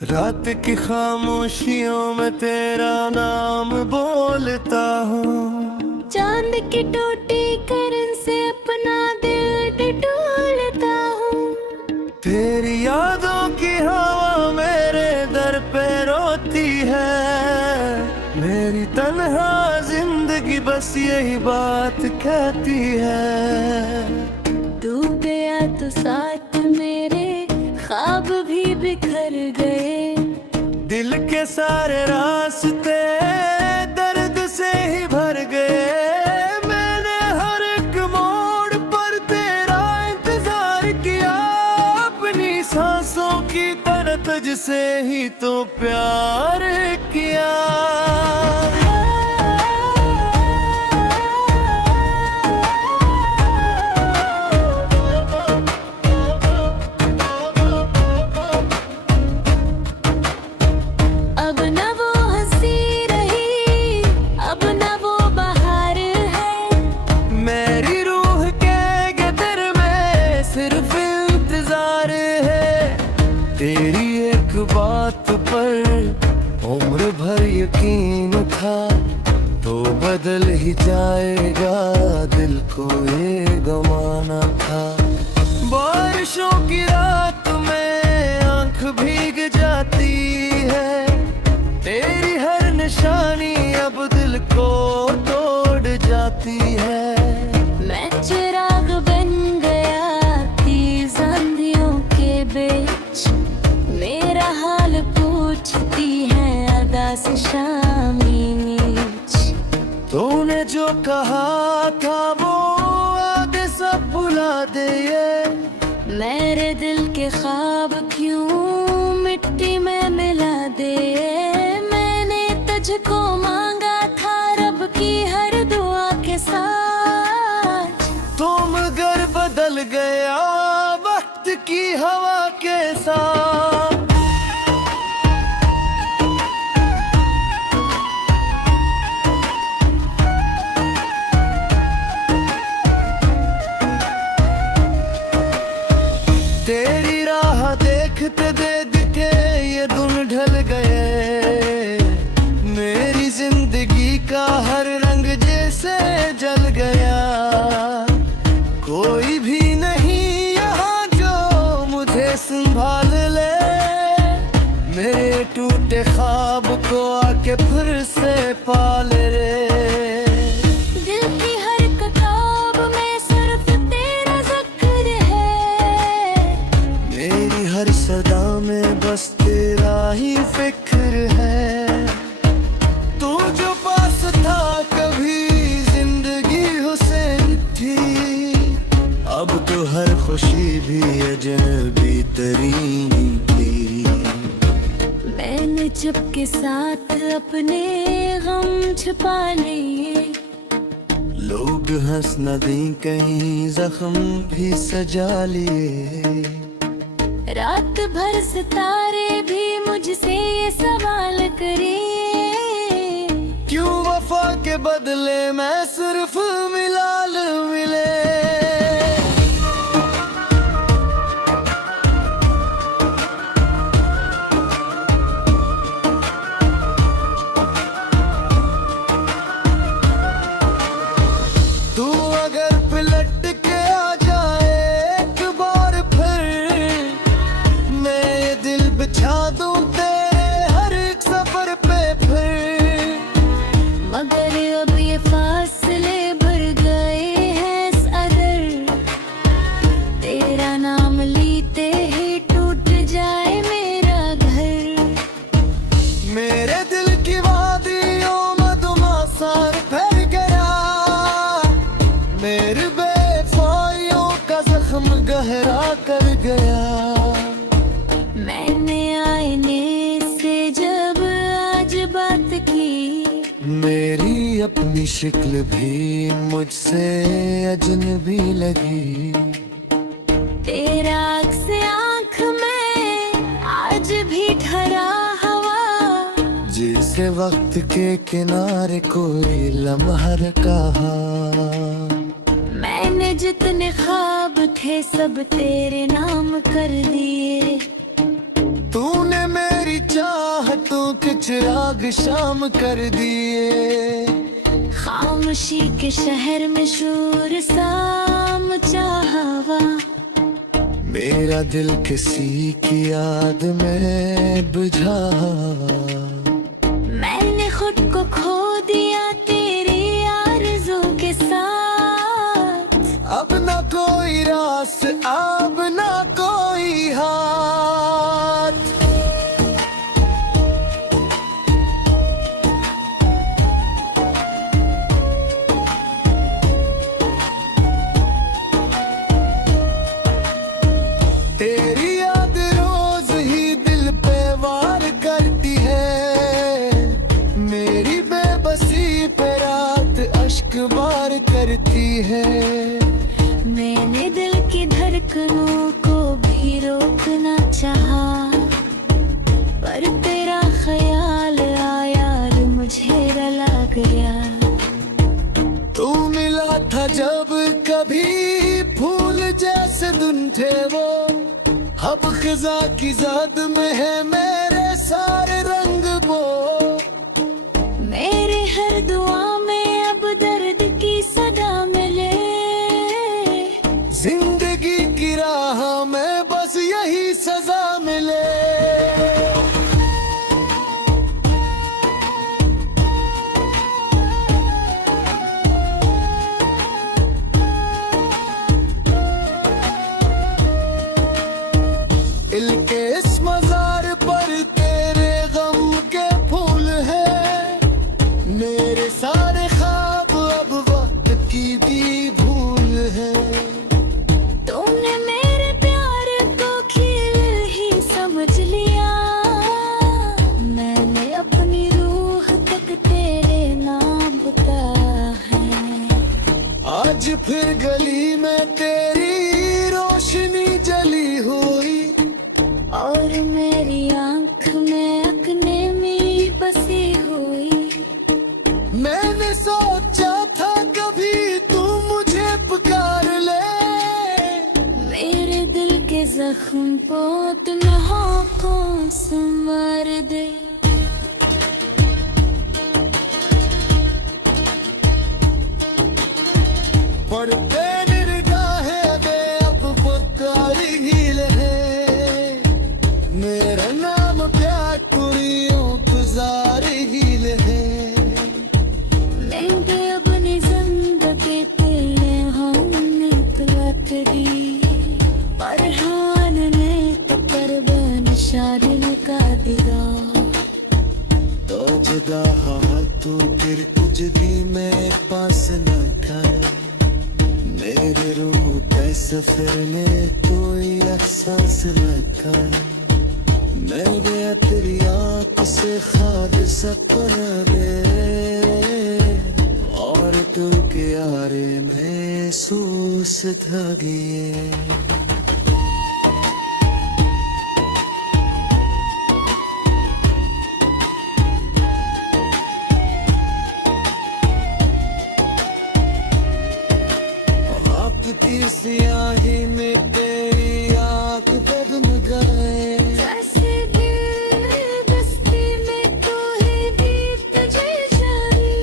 रात की खामोशियों में तेरा नाम बोलता हूँ। चांद की टूटी किरण से अपना दिल टटोलता हूँ। तेरी यादों की हवा मेरे दर पे रोती है। मेरी तन्हा जिंदगी बस यही बात कहती है। तू गया तो साथ मेरे ख्वाब भी बिखर गए। दिल के सारे रास्ते दर्द से ही भर गए। मैंने हर एक मोड़ पर तेरा इंतजार किया। अपनी सांसों की तरह तुझसे ही तो प्यार किया। अब न वो हंसी रही, अब न वो बहार है। मेरी रूह के गदर में सिर्फ इंतजार है। तेरी एक बात पर उम्र भर यकीन था, तो बदल ही जाएगा दिल को ये गवाना था। बारिशों की रात में आंख भीग जाती है। तेरी हर निशानी अब दिल को तोड़ जाती है। मैं चिराग बन गया तेज आंधियों के बीच। मेरा हाल पूछती है अदा से शामी नीच। तूने जो कहा था वो आगे सब भुला दे। ये मेरे दिल के ख्वाब क्यों मिट्टी में मिला दे। मैंने तुझको मांगा था रब की हर दुआ के साथ। तुम घर बदल गया वक्त की हवा के साथ। तेरी राह देखते देखते ये दिन ढल गए। मेरी जिंदगी का हर रंग जैसे जल गया। कोई भी नहीं यहाँ जो मुझे संभाल ले। मेरे टूटे ख्वाब को आके फिर से पाल रे। दिल की हर किताब में सिर्फ तेरा जिक्र है। मेरी हर सदा में बस तेरा ही फिक्र है। तू जो पास था कभी जिंदगी हुसैन थी। अब तो हर खुशी भी अजनबी तरीन थी। मैंने चुपके साथ अपने गम छुपा लिए। लोग हंस न दें कहीं जख्म भी सजा लिए। रात भर सितारे भी मुझसे ये सवाल करे। क्यों वफा के बदले मैं सिर्फ मिलाल मिले। तू अगर पलट के आ जाए एक बार फिर, मैं ये दिल बिछा दूं तेरे हर एक सफर पे फिर। मगर अब ये फासले भर गए हैं सदर। तेरा नाम लेते ही टूट जाए मेरा घर। मेरे दिल की वादियों में धुआंधार फैल गया। मेरे बेवफाइयों का जख्म गहरा कर गया। मैंने आईने से जब आज बात की, मेरी अपनी शक्ल भी मुझसे अजनबी लगी। तेरा अक्स आँख में आज भी ठहरा हवा। जिसे वक्त के किनारे कोई लम्हा कहा। मैंने जितने ख्वाब थे सब तेरे नाम कर दिए। तूने मेरी चिराग शाम कर दिए। खामोशी के शहर में शोर सा मचा हवा, मेरा दिल किसी की याद में बुझा। मैंने खुद को खो दिया तेरी आरज़ू के साथ। अब ना कोई रास, अब ना कोई हाथ। तेरी याद रोज ही दिल पे वार करती है, मेरी बेबसी पे रात अश्क बार करती है। मैंने दिल की धड़कनों को भी रोकना चाहा, पर तेरा ख्याल आया और मुझे रुला गया। तू मिला था जब कभी फूल जैसे धुन थे वो, अब खिजा की ज़द में है मेरे सारे रंग वो। मेरे हर दुआ में अब दर्द की सदा मिले, जिंदगी की राह में बस यही सजा मिले। दिल के इस मजार पर तेरे गम के फूल हैं, मेरे सारे ख्वाब अब वक्त की भी भूल है। तूने मेरे प्यार को खिल ही समझ लिया, मैंने अपनी रूह तक तेरे नाम बताया है। आज फिर गली में तेरी रोशनी जली हुई, और मेरी आंख में अकने में बसी हुई। मैंने सोचा था कभी तू मुझे पुकार ले, मेरे दिल के जख्म को तुम होठों से मार दे। पर तेरी निगाहें बे अब पुकारी हील है, मेरा नाम प्यार कुड़ियों गुजारी हील है। मैंने अपनी जिंदगी तेरे हमने तकड़ी, फरहान ने तो परवान शादी का दिया। तो जुदा हाँ तू फिर कुछ भी मेरे पास न खाए, मेरे रूह के सफर ने कोई एहसास न खाए। मेरे तेरी आँख से खाद सपना दे, और तू के यारे महसूस धागे। आपकी सियाही में तेरी आँख डगमगाए, जैसे दिल बस्ती में तू ही भी तुझे जाने।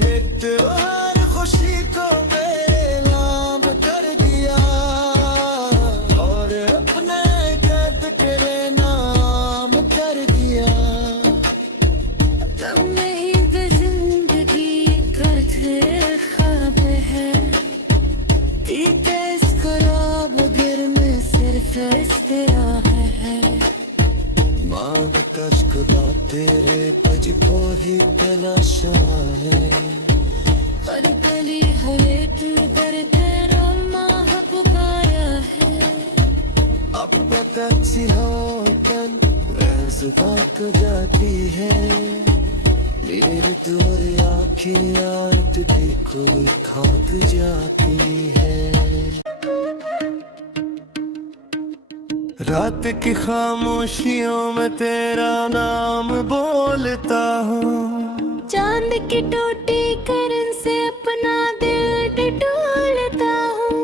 नित हर खुशी को बेलाम कर दिया, और अपने कैद तेरे नाम कर दिया। तब नहीं तो जिंदगी करते ख्वाब है, पीते इस खराब गिर में सिर्फ इस्तिराह है। मांगता खुदा तेरे पज को ही तलाशा है, हर गली हर एक पर तेरा महक पाया है। अब पता चिन्हो तन जुबाक जाती है, मेरी तोरी आँखें आंत देखो खाक जाती है। रात की खामोशियों में तेरा नाम बोलता हूँ, चांद की टूटी करन से अपना दिल टटोलता हूँ।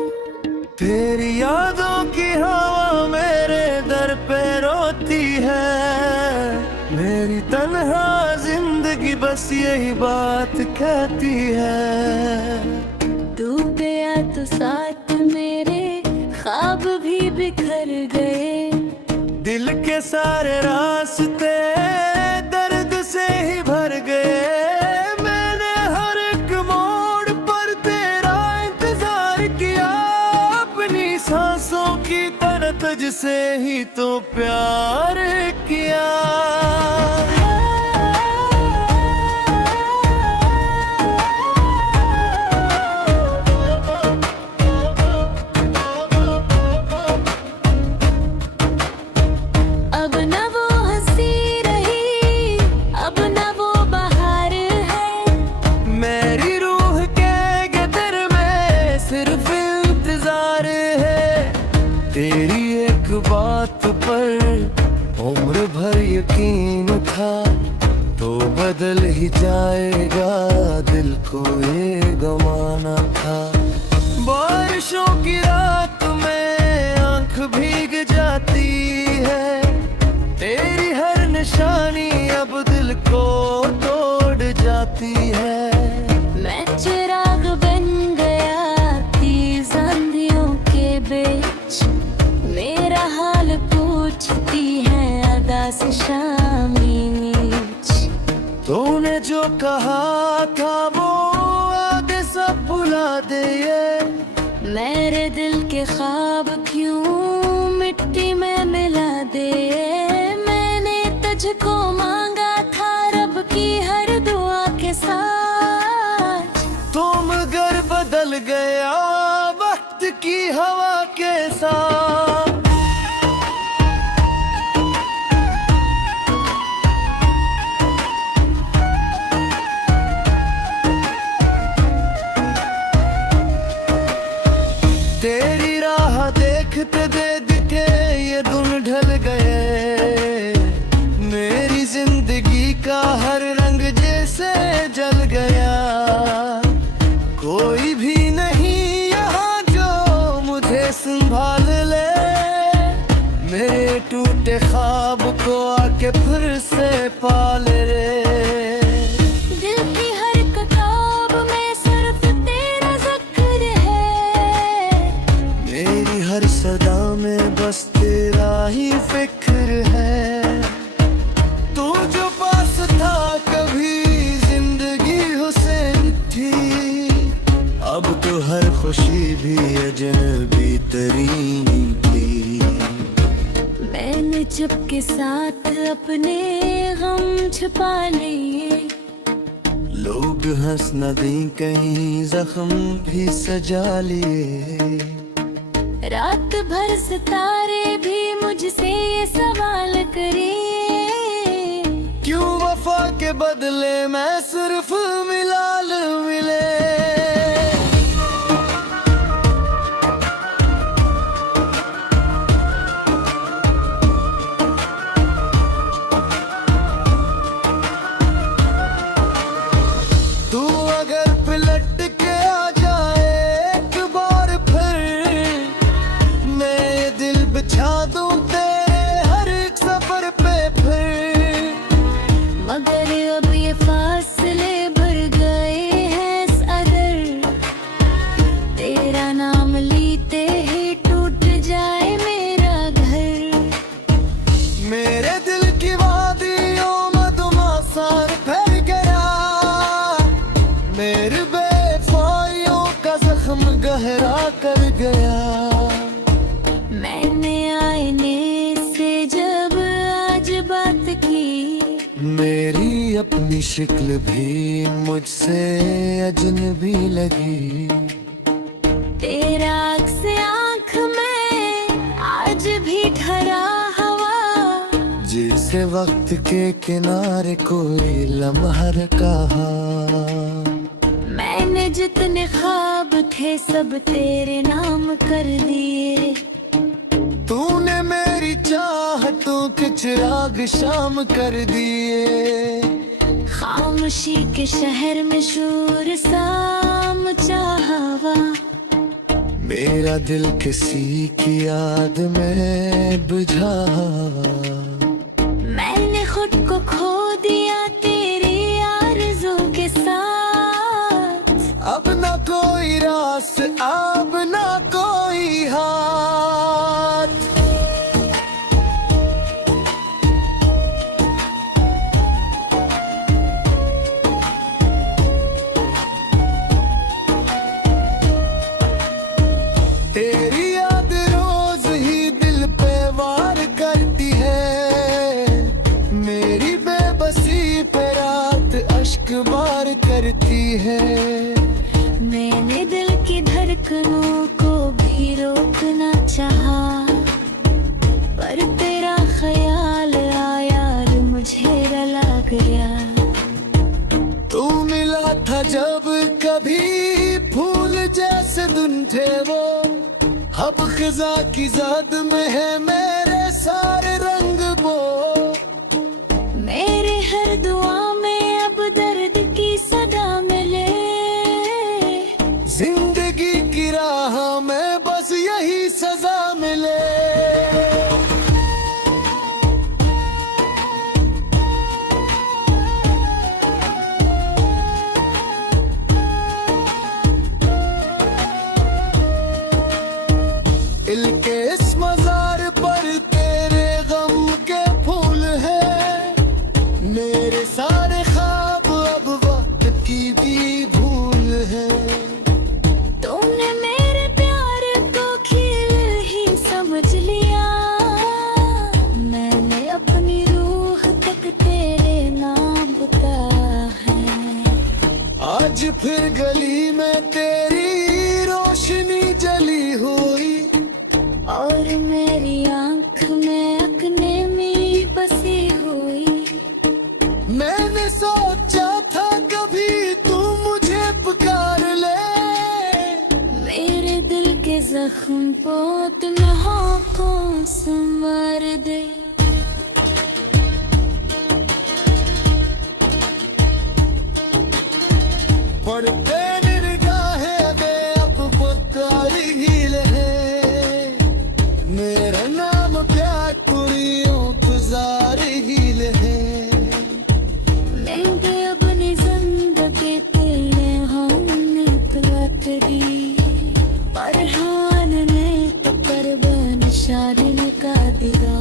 तेरी यादों की हवा मेरे दर पे रोती है, मेरी तन्हा जिंदगी बस यही बात कहती है। तू गया तो साथ मेरे ख्वाब भी बिखर गए। दिल के सारे रास्ते दर्द से ही भर गए। मैंने हर एक मोड़ पर तेरा इंतजार किया, अपनी सांसों की तरह तुझसे ही तो प्यार किया। अब न वो हंसी रही, अब न वो बहार है। मेरी रूह के गदर में सिर्फ इंतजार है। तेरी एक बात पर उम्र भर यकीन था, तो बदल ही जाएगा दिल को ये गवाना था। बारिशों की रात में आंख भीग जाती है, तेरी हर निशानी अब दिल को तोड़ जाती है। मैं चिराग बन गया तेज आंधियों के बीच, मेरा हाल पूछती है अदा से शामी नीच। तूने जो कहा था वो आगे सब भुला दे ये। मेरे दिल के ख्वाब क्यों मिट्टी में मिला दे। मैंने तुझको मांगा था रब की हर दुआ के साथ। तुम घर बदल गया वक्त की हवा के साथ। तेरी राह देखते देखते ये दिन ढल गए। मेरी जिंदगी का हर रंग जैसे जल गया। कोई भी नहीं यहाँ जो मुझे संभाल ले। मेरे टूटे ख्वाब को आके फिर से पाल रे। दिल की हर किताब में सिर्फ तेरा जिक्र है। मेरी हर सदा में बस तेरा ही फिक्र है। तू जो पास था कभी जिंदगी हुसैन थी, अब तो हर खुशी भी अजनबी तरीन थी। मैंने चुपके साथ अपने गम छुपा लिए। लोग हंस न दें कहीं जख्म भी सजा लिए। रात भर सितारे भी मुझसे ये सवाल करे, क्यों वफा के बदले मैं सिर्फ मिलाल मिले। तू अगर पलट के आ जाए एक बार फिर, मैं ये दिल बिछा दूं तेरे हर एक सफर पे फिर। मगर अब ये फासले भर गए हैं इस अदर। तेरा नाम लेते ही टूट जाए मेरा घर। मेरे दिल की वादियों में मधुमासा फैल गया। मेरे बेवफाइयों का जख्म गहरा कर गया। मैंने आईने से जब आज बात की, मेरी अपनी शक्ल भी मुझसे अजनबी लगी। तेरा अक्स आँख में आज भी ठहरा हवा। जैसे वक्त के किनारे कोई लम्हा कहा। मैंने जितने ख्वाब थे सब तेरे नाम कर दिए। तूने मेरी चाहतों के चिराग शाम कर दिए। खामोशी के शहर में शोर शाम चाहवा। मेरा दिल किसी की याद में बुझा। मैंने खुद को खो दिया। अब ना कोई हाथ। तेरी याद रोज ही दिल पे वार करती है, मेरी बेबसी पे रात अश्क बार करती है। मैंने दिल की धड़कनों को भी रोकना चाहा, पर तेरा ख्याल आया और मुझे रुला गया। तू मिला था जब कभी फूल जैसे धुन थे वो, अब खिजा की ज़द में है मेरे सारे रंग वो। मेरे हर दुआ में अब दर्द की सदा मिले, जिंदगी की राह में बस यही सजा मिले। दिल के इस मजार पर तेरे गम के फूल हैं, मेरे सारे ख्वाब अब वक्त की भी भूल है। तूने मेरे प्यार को खिल ही समझ लिया, मैंने अपनी रूह तक तेरे नाम बताया है। आज फिर गली में तेरी रोशनी जली हुई, और मेरी आंख में अपने में बसी हुई। मैंने सोचा था कभी तू मुझे पुकार ले, मेरे दिल के जख्म को तुम आँखों से मार दे। पढ़ते निगाहें बे अब वो तारीख है, मेरा नाम प्यार कुड़ियों गुजारी हील है। मैंने अपनी जिंदगी तेरे हमने तेरी, परहान ने तो परवान शारिन का दिया।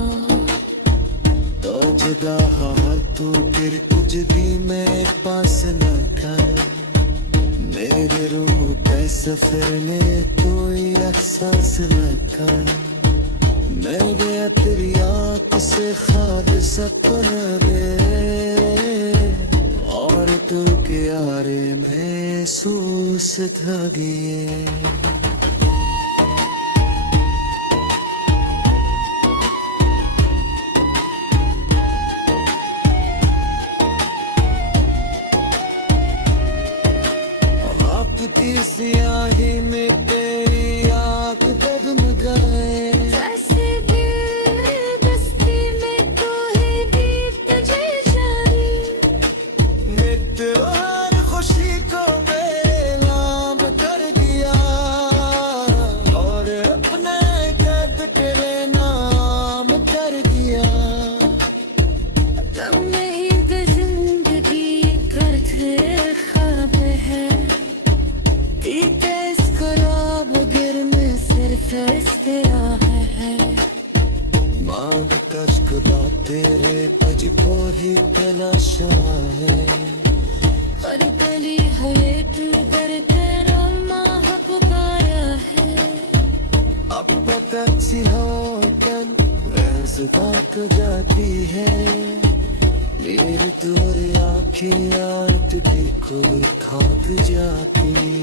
तो जुदा हवा तू फिर कुछ भी मैं पास न कर, मेरे रूह के सफर ने कोई एहसास न कर। मैं गया तेरी आँख से ख्वाब सपना दे, और तू के आरे महसूस था गे। आपकी सियाही में तेरी आँख कदम गए, जैसे दिल बस्ती में तू ही दीप तुझे जाने। नित हर खुशी को बेलाम कर दिया, और अपने कैद तेरे नाम कर दिया। गम नहीं तो जिंदगी कर्ज ख्वाब है, पीते इसको राब गिरने सिर्फ इस्तिराह है। मांग कश्क बात तेरे तुझको ही तलाशा है, और गली हरे तू कर तेरा माह पुकारा है। अब पता सी होकर बात जाती है, मेरी तोरी आँखें तुझे को खाक जाती।